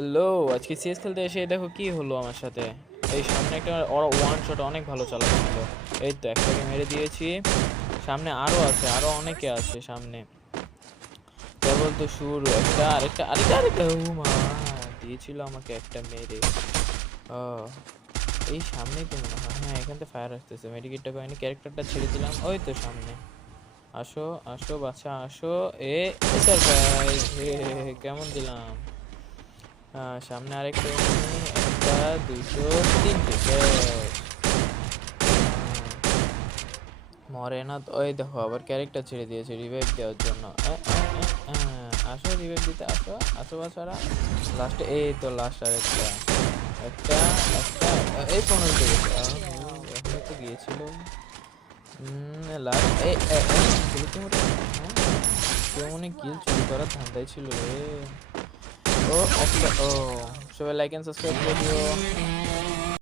Hello, আজকে CS খেলতে এসে দেখো কি হলো আমার সাথে। এই সামনে একটা ওরা ওয়ান শট অনেক ভালো চালাচ্ছিল। এই তো একটাকে মেরে দিয়েছি। সামনে আরো আছে, আরো অনেকে আছে সামনে। কেবল তো শুরু, একটা আরেকটা আরেকটা আরেকটা ও মা দিয়েছিল আমাকে একটা মেরে। আহ, এই সামনেই তো মনে হয়, হ্যাঁ এখান থেকে ফায়ার আসতেছে। মেডিকেটটা কয়েনি, ক্যারেক্টারটা ছেড়ে দিলাম, ওই তো সামনে। আসো আসো বাচ্চা আসো। এ সারপ্রাইজ, কেমন দিলাম। সামনে আরেকটা enemy, একটা দুইটো তিনটে শেষ। মরে না তো, ওই দেখো আবার ক্যারেক্টার ছেড়ে দিয়েছে রিভাইভ দেওয়ার জন্য। আসো রিভাইভ দিতে আসো, আসো বাচ্চারা। লাস্টে এই তো লাস্ট আরেকটা, একটা একটা এই 15 তে গেছে। এখনই তো গিয়েছিল। লাস্ট এই কেউ মনে কিল চুরি করার ধান্দায় ছিল রে। ও একটা ও, সবাই লাইক এন্ড সাবস্ক্রাইব করে দিও।